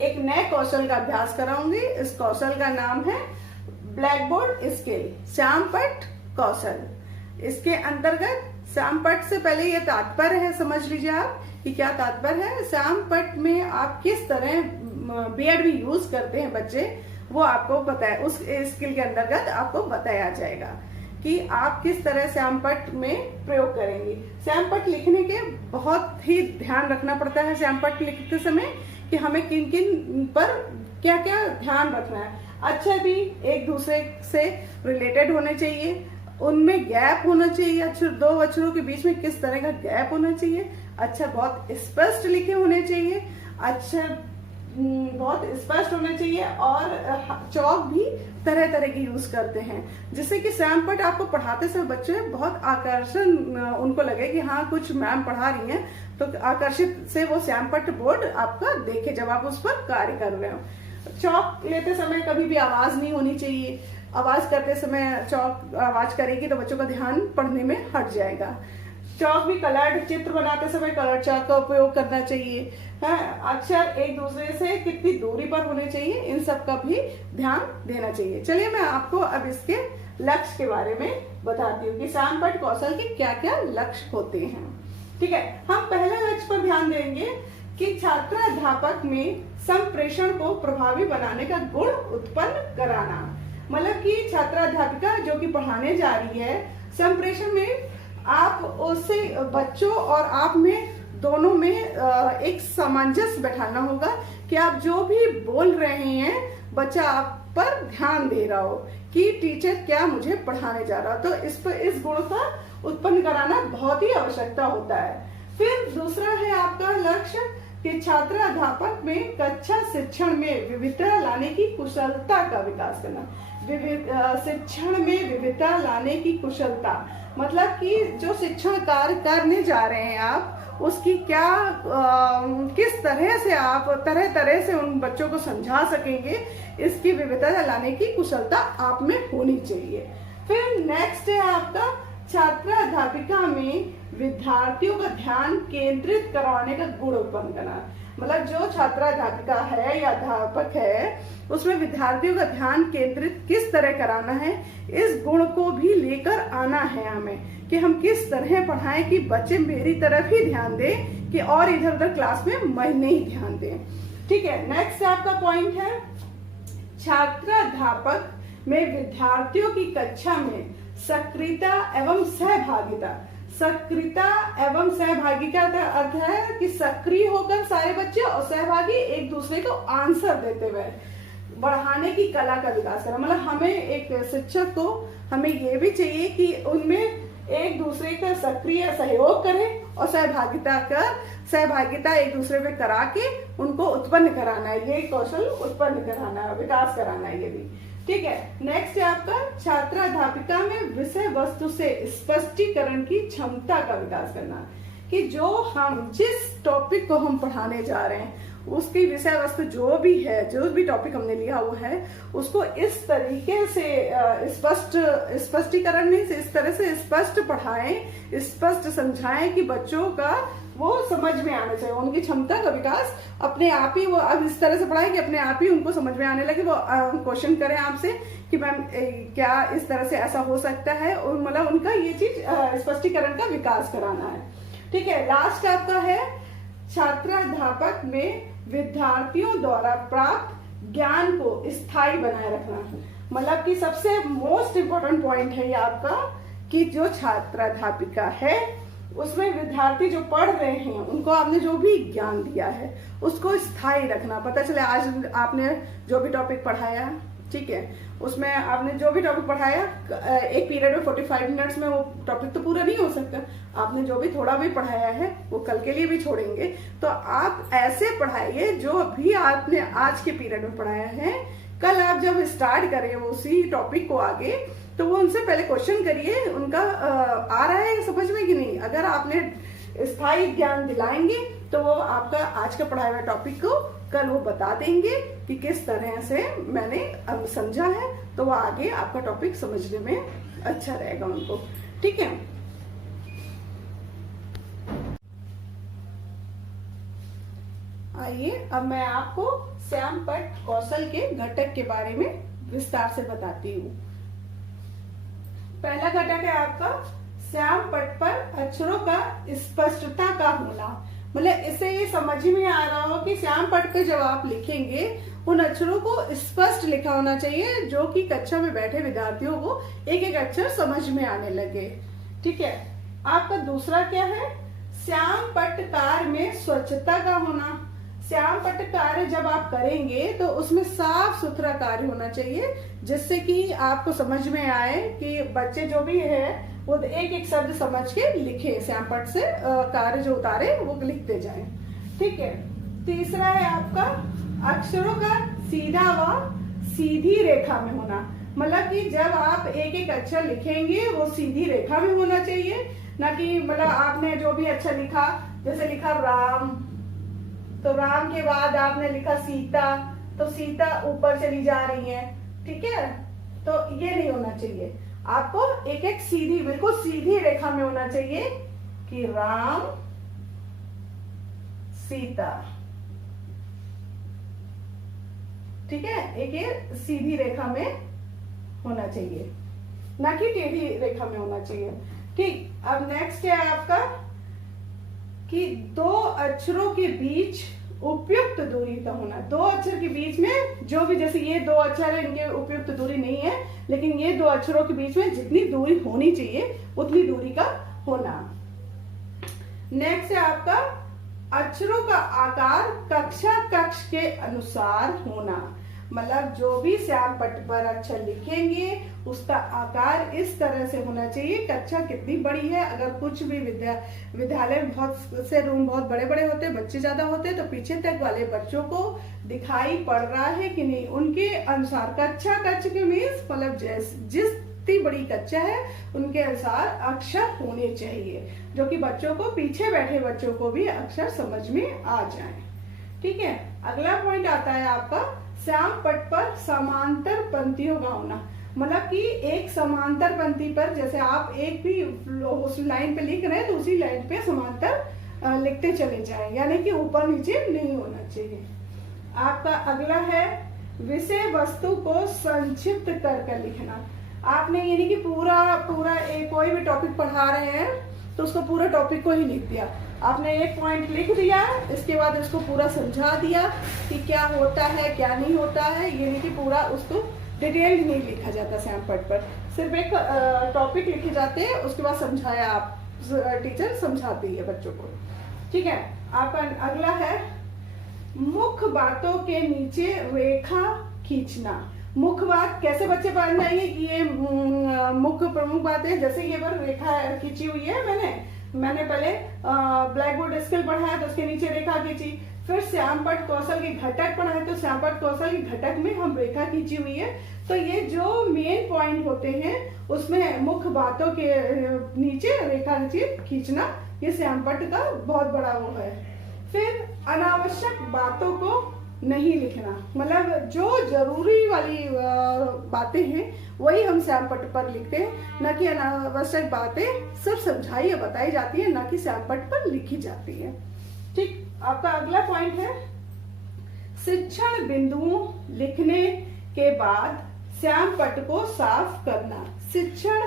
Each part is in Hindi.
एक नए कौशल का अभ्यास कराऊंगी। इस कौशल का नाम है ब्लैक बोर्ड स्किल, श्यामपट्ट कौशल। इसके अंतर्गत श्यामपट्ट से पहले ये तात्पर्य है, समझ लीजिए आप कि क्या तात्पर्य है। श्यामपट्ट में आप किस तरह बियर्ड भी यूज करते हैं बच्चे, वो आपको बताया, उस स्किल के अंतर्गत आपको बताया जाएगा कि आप किस तरह श्यामपट्ट में प्रयोग करेंगे। श्यामपट्ट लिखने के बहुत ही ध्यान रखना पड़ता है श्यामपट्ट लिखते समय कि हमें किन किन पर क्या क्या ध्यान रखना है। अक्षर भी एक दूसरे से रिलेटेड होने चाहिए, उनमें गैप होना चाहिए, अक्षर दो अक्षरों के बीच में किस तरह का गैप होना चाहिए, अक्षर बहुत स्पष्ट लिखे होने चाहिए, अक्षर बहुत स्पष्ट होने चाहिए, और चौक भी तरह तरह की यूज करते हैं, जिससे कि श्यामपट्ट आपको पढ़ाते समय बच्चे बहुत आकर्षण उनको लगे कि हाँ कुछ मैम पढ़ा रही हैं, तो आकर्षित से वो श्यामपट्ट बोर्ड आपका देखे जब आप उस पर कार्य कर रहे हो। चौक लेते समय कभी भी आवाज नहीं होनी चाहिए, आवाज करते समय चौक आवाज करेगी तो बच्चों का ध्यान पढ़ने में हट जाएगा। चौक भी कलर्ड चित्र बनाते समय कलर चौक का उपयोग करना चाहिए। अक्षर एक दूसरे से कितनी दूरी पर होने चाहिए, इन सब का भी ध्यान देना चाहिए। चलिए मैं आपको अब इसके लक्ष्य के बारे में बताती हूँ कि श्यामपट्ट कौशल के क्या क्या लक्ष्य होते हैं। ठीक है, हम पहले लक्ष्य पर ध्यान देंगे कि छात्राध्यापक में संप्रेषण को प्रभावी बनाने का गुण उत्पन्न कराना। मतलब कि छात्राध्यापिका जो कि पढ़ाने जा रही है, संप्रेषण में आप उससे बच्चों और आप में दोनों में एक सामंजस्य बैठाना होगा कि आप जो भी बोल रहे हैं बच्चा आप पर ध्यान दे रहा हो कि टीचर क्या मुझे पढ़ाने जा रहा हो। तो इस गुण का उत्पन्न कराना बहुत ही आवश्यकता होता है। फिर दूसरा है आपका लक्ष्य कि छात्र अध्यापक में कक्षा शिक्षण में विविधता लाने की कुशलता का विकास करना। शिक्षण में विविधता लाने की कुशलता मतलब कि जो शिक्षण कार्य करने जा रहे हैं आप, उसकी क्या किस तरह से आप तरह तरह से उन बच्चों को समझा सकेंगे, इसकी विविधता लाने की कुशलता आप में होनी चाहिए। फिर नेक्स्ट है आपका छात्र अध्यापिका में विद्यार्थियों का ध्यान केंद्रित करवाने का गुण उत्पन्न करना। मतलब जो छात्र अध्यापिका है या अध्यापक है, उसमें विद्यार्थियों का ध्यान केंद्रित किस तरह कराना है, इस गुण को भी लेकर आना है हमें कि हम किस तरह पढ़ाएं कि बच्चे मेरी तरफ ही ध्यान दें कि और इधर उधर क्लास में मैं नहीं ध्यान दें। ठीक है, नेक्स्ट आपका पॉइंट है छात्र अध्यापक में विद्यार्थियों की कक्षा में सक्रियता एवं सहभागिता। सक्रियता एवं सहभागिता का अर्थ है कि सक्रिय होकर सारे बच्चे और सहभागी एक दूसरे को आंसर देते हुए बढ़ाने की कला का विकास करना। मतलब हमें एक शिक्षक को हमें ये भी चाहिए कि उनमें एक दूसरे का सक्रिय सहयोग करें और सहभागिता एक दूसरे में करा के उनको उत्पन्न कराना है, ये कौशल उत्पन्न कराना है, विकास कराना है ये भी। ठीक है, नेक्स्ट है आपका छात्र अध्यापिका में विषय वस्तु से स्पष्टीकरण की क्षमता का विकास करना कि जो हम जिस टॉपिक को हम पढ़ाने जा रहे हैं उसकी विषय वस्तु जो भी टॉपिक हमने लिया हुआ है उसको इस तरीके से स्पष्टीकरण नहीं से इस तरह से स्पष्ट पढ़ाएं, स्पष्ट समझाएं कि बच्चों का वो समझ में आना चाहिए, उनकी क्षमता का विकास अपने आप ही वो अब इस तरह से पढ़ाएं कि अपने आप ही उनको समझ में आने लगे। वो क्वेश्चन करें आपसे कि मैम क्या इस तरह से ऐसा हो सकता है, और मतलब उनका ये चीज स्पष्टीकरण का विकास कराना है। ठीक है, लास्ट आपका है छात्र अध्यापक में विद्यार्थियों द्वारा प्राप्त ज्ञान को स्थायी बनाए रखना। मतलब कि सबसे मोस्ट इम्पोर्टेंट पॉइंट है ये आपका कि जो छात्र अध्यापिका है उसमें विद्यार्थी जो पढ़ रहे हैं उनको आपने जो भी ज्ञान दिया है उसको स्थायी रखना। पता चले आज आपने जो भी टॉपिक पढ़ाया, ठीक है, उसमें आपने जो भी टॉपिक पढ़ाया एक पीरियड में 45 मिनट्स में वो टॉपिक तो पूरा नहीं हो सकता, आपने जो भी थोड़ा भी पढ़ाया है वो कल के लिए भी छोड़ेंगे। तो आप ऐसे पढ़ाइए जो भी आपने आज के पीरियड में पढ़ाया है, कल आप जब स्टार्ट करें उसी टॉपिक को आगे तो वो उनसे पहले क्वेश्चन करिए उनका आ रहा है समझ में कि नहीं। अगर आपने स्थायी ज्ञान दिलाएंगे तो वो आपका आज का पढ़ाया हुआ टॉपिक को कल वो बता देंगे कि किस तरह से मैंने अब समझा है, तो वो आगे आपका टॉपिक समझने में अच्छा रहेगा उनको। ठीक है, आइए अब मैं आपको श्याम पट्ट कौशल के घटक के बारे में विस्तार से बताती हूँ। पहला घटक है आपका श्याम पट्ट पर अक्षरों का स्पष्टता का होना। मतलब इससे ये समझ में आ रहा हो कि श्याम पट्ट पे जब आप लिखेंगे उन अक्षरों को स्पष्ट लिखा होना चाहिए, जो कि कक्षा में बैठे विद्यार्थियों को एक एक अक्षर समझ में आने लगे। ठीक है। आपका दूसरा क्या है? श्याम पट्ट कार्य में स्वच्छता का होना। श्याम पट्ट कार्य जब आप करेंगे तो उसमें साफ सुथरा कार्य होना चाहिए, जिससे कि आपको समझ में आए कि बच्चे जो भी है वो एक एक शब्द समझ के लिखे, श्याम पट्ट से कार्य जो उतारे वो लिखते जाएं। ठीक है। तीसरा है आपका अक्षरों का सीधा व सीधी रेखा में होना। मतलब कि जब आप एक एक अक्षर लिखेंगे वो सीधी रेखा में होना चाहिए, ना कि मतलब आपने जो भी अक्षर लिखा, जैसे लिखा राम, तो राम के बाद आपने लिखा सीता, तो सीता ऊपर चली जा रही है। ठीक है। तो ये नहीं होना चाहिए, आपको एक एक सीधी, बिल्कुल सीधी रेखा में होना चाहिए कि राम सीता। ठीक है। एक ये सीधी रेखा में होना चाहिए, ना कि टेढ़ी रेखा में होना चाहिए। ठीक। अब नेक्स्ट है आपका कि दो अक्षरों के बीच उपयुक्त दूरी का होना। दो अक्षर के बीच में जो भी, जैसे ये दो अक्षर है, इनके उपयुक्त दूरी नहीं है, लेकिन ये दो अक्षरों के बीच में जितनी दूरी होनी चाहिए उतनी दूरी का होना। नेक्स्ट है आपका अक्षरों का आकार कक्षा कक्ष के अनुसार होना। मतलब जो भी श्याम पट्ट पर अक्षर लिखेंगे उसका आकार इस तरह से होना चाहिए। कक्षा कितनी बड़ी है, अगर कुछ भी विद्यालय में बहुत से रूम बहुत बड़े बड़े होते हैं, बच्चे ज्यादा होते हैं, तो पीछे तक वाले बच्चों को दिखाई पड़ रहा है कि नहीं, उनके अनुसार कक्षा कक्ष के मीन्स मतलब जितनी बड़ी कक्षा है उनके अनुसार अक्षर होने चाहिए, जो कि बच्चों को, पीछे बैठे बच्चों को भी अक्षर समझ में आ जाए। ठीक है। अगला पॉइंट आता है आपका श्याम पट्ट पर समांतर पंक्तियों का होना। मतलब कि एक समांतर पंक्ति पर, जैसे आप एक भी उस लाइन पे लिख रहे हैं तो उसी लाइन पे समांतर लिखते चले जाएं, यानी कि ऊपर नीचे नहीं होना चाहिए। आपका अगला है विषय वस्तु को संक्षिप्त कर लिखना। आपने यानी कि पूरा कोई भी टॉपिक पढ़ा रहे हैं तो उसको पूरा टॉपिक को ही लिख दिया। आपने एक पॉइंट लिख दिया, इसके बाद उसको पूरा समझा दिया कि क्या होता है क्या नहीं होता है, ये नहीं कि पूरा उसको डिटेल्ड नहीं लिखा जाता श्याम पट्ट पर, सिर्फ एक टॉपिक लिखे जाते हैं, उसके बाद समझाया, आप टीचर समझाती है बच्चों को। ठीक है। आपका अगला है मुख्य बातों के नीचे रेखा खींचना। मुख्य बात कैसे बच्चे पढ़ जाएंगे कि ये मुख्य प्रमुख बातें, जैसे ये पर रेखा खींची हुई है, मैंने पहले ब्लैक बोर्ड स्किल पढ़ाया तो उसके नीचे रेखा खींची, फिर श्याम पट्ट कौशल के घटक पढ़ाए तो श्याम पट्ट कौशल के घटक में हम रेखा खींची हुई है। तो ये जो मेन पॉइंट होते हैं उसमें मुख्य बातों के नीचे रेखा खींचना, ये श्याम पट्ट का बहुत बड़ा वो है। फिर अनावश्यक बातों को नहीं लिखना। मतलब जो जरूरी वाली बातें हैं वही हम श्याम पट्ट पर लिखते हैं, न कि अनावश्यक बातें सिर्फ समझाई या बताई जाती है, न कि श्याम पट्ट पर लिखी जाती है। ठीक। आपका अगला पॉइंट है शिक्षण बिंदुओं लिखने के बाद श्याम पट्ट को साफ करना। शिक्षण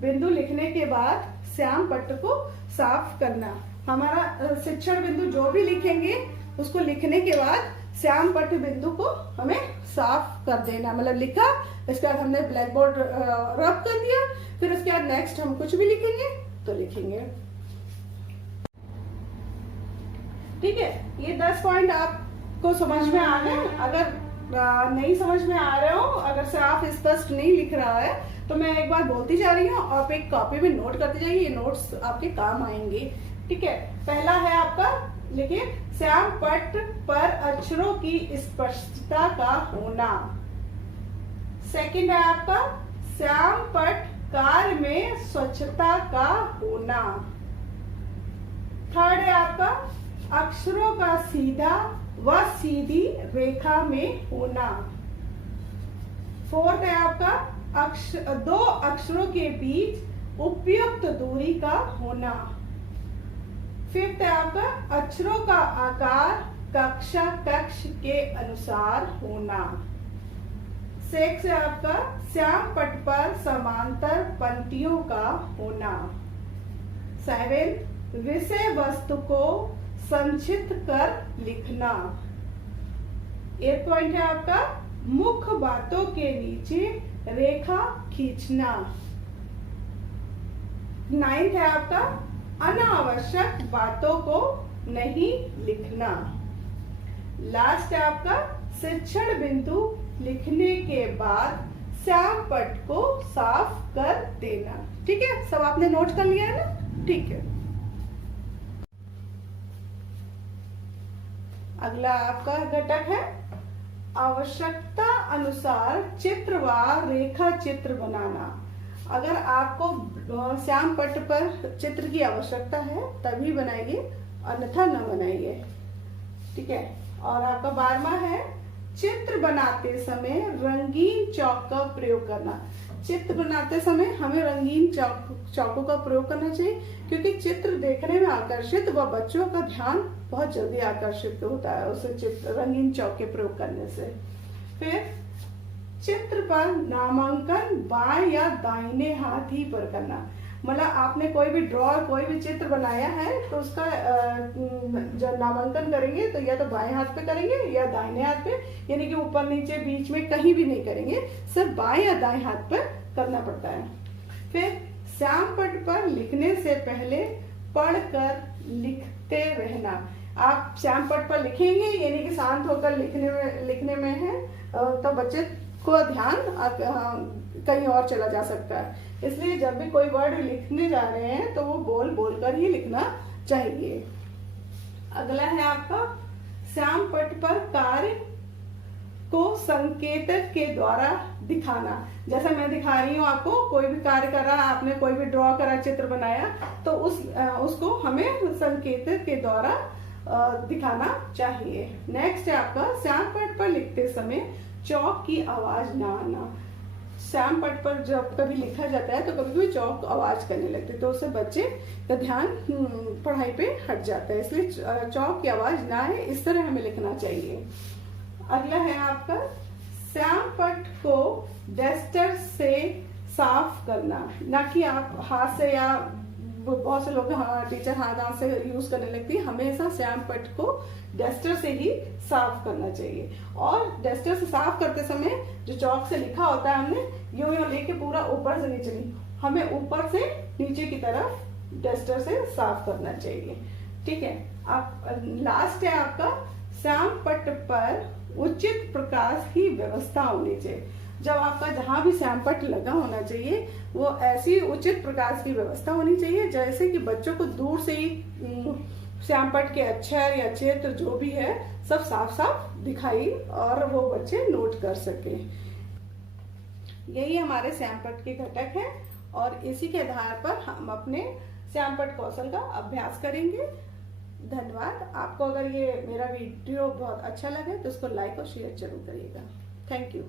बिंदु लिखने के बाद श्याम पट्ट को साफ करना। हमारा शिक्षण बिंदु जो भी लिखेंगे उसको लिखने के बाद श्याम पट्ट बिंदु को हमें साफ कर देना। मतलब लिखा, इसके बाद हमने ब्लैक बोर्ड रब कर दिया, फिर उसके बाद नेक्स्ट हम कुछ भी लिखेंगे तो लिखेंगे। ठीक है। ये 10 पॉइंट आपको समझ में आ गए। अगर नहीं समझ में आ रहे हो, अगर साफ स्पष्ट नहीं लिख रहा है तो मैं एक बार बोलती जा रही हूँ, आप एक कॉपी में नोट करते जाइए, ये नोट्स आपके काम आएंगे। ठीक है। पहला है आपका, लिखिए श्याम पट्ट पर अक्षरों की स्पष्टता का होना। सेकंड है आपका श्याम पट्ट कार्य में स्वच्छता का होना। थर्ड है आपका अक्षरों का सीधा व सीधी रेखा में होना। फोर्थ है आपका दो अक्षरों के बीच उपयुक्त दूरी का होना। फिफ्थ है आपका अक्षरों का आकार कक्षा कक्ष के अनुसार होना। 6 है आपका श्याम पट पर समांतर पंक्तियों का होना। 7 विषय वस्तु को संक्षिप्त कर लिखना। 8 पॉइंट है आपका मुख्य बातों के नीचे रेखा खींचना। 9 है आपका अनावश्यक बातों को नहीं लिखना। लास्ट है आपका शिक्षण बिंदु लिखने के बाद श्याम पट को साफ कर देना। ठीक है, सब आपने नोट कर लिया है ना? ठीक है। अगला आपका घटक है आवश्यकता अनुसार चित्र व रेखा चित्र बनाना। अगर आपको श्याम पट पर चित्र की आवश्यकता है तभी बनाइए, अन्यथा न बनाइए। ठीक है। और आपका 12वां है चित्र बनाते समय रंगीन चौक का प्रयोग करना। चित्र बनाते समय हमें रंगीन चौकों का प्रयोग करना चाहिए, क्योंकि चित्र देखने में आकर्षित व बच्चों का ध्यान बहुत जल्दी आकर्षित होता है उसे चित्र रंगीन चौक के प्रयोग करने से। फिर चित्र पर नामांकन बाएं या दाहिने हाथ ही पर करना। मतलब आपने कोई भी कोई भी चित्र बनाया है तो उसका जब नामांकन करेंगे तो या तो बाएं हाथ पे करेंगे या दाहिने हाथ पे, यानी कि ऊपर नीचे बीच में कहीं भी नहीं करेंगे, सिर्फ बाएं या दाएं हाथ पर करना पड़ता है। फिर श्याम पट पर लिखने से पहले पढ़कर लिखते रहना। आप श्याम पट पर लिखेंगे यानी कि शांत होकर लिखने में है तो बच्चे को ध्यान कहीं और चला जा सकता है। इसलिए जब भी कोई वर्ड लिखने जा रहे हैं तो वो बोल कर ही लिखना चाहिए। अगला है आपका श्याम पट पर कार्य को संकेतक के द्वारा दिखाना। जैसा मैं दिखा रही हूँ आपको, कोई भी कार्य कर रहा, आपने कोई भी ड्रॉ करा, चित्र बनाया, तो उसको हमें संकेतक के द्वारा दिखाना चाहिए। नेक्स्ट है आपका श्याम पट पर लिखते समय चौक की आवाज ना आना। श्याम पट पर जब कभी लिखा जाता है तो कभी कभी चौक आवाज करने लगते हैं, तो उससे बच्चे का ध्यान पढ़ाई पे हट जाता है, इसलिए चौक की आवाज ना आए इस तरह हमें लिखना चाहिए। अगला है आपका श्याम पट को डस्टर से साफ करना, ना कि आप हाथ से, या बहुत से लोग टीचर हाथ से यूज करने लगती है। हमेशा श्याम पट को डस्टर से ही साफ करना चाहिए। और डस्टर से साफ करते समय जो चौक से लिखा होता है हमने यूं लेके पूरा ऊपर से नीचे नहीं, हमें ऊपर से नीचे की तरफ डस्टर से साफ करना चाहिए। ठीक है। आप लास्ट है आपका श्याम पट पर उचित प्रकाश की व्यवस्था होनी चाहिए। जब आपका जहां भी श्याम पट लगा होना चाहिए वो ऐसी उचित प्रकाश की व्यवस्था होनी चाहिए जैसे कि बच्चों को दूर से ही श्याम पट के अक्षर या चित्र जो भी है सब साफ साफ दिखाई और वो बच्चे नोट कर सके। यही हमारे श्याम पट के घटक हैं और इसी के आधार पर हम अपने श्याम पट कौशल का अभ्यास करेंगे। धन्यवाद। आपको अगर ये मेरा वीडियो बहुत अच्छा लगे तो इसको लाइक और शेयर जरूर करिएगा। Thank you.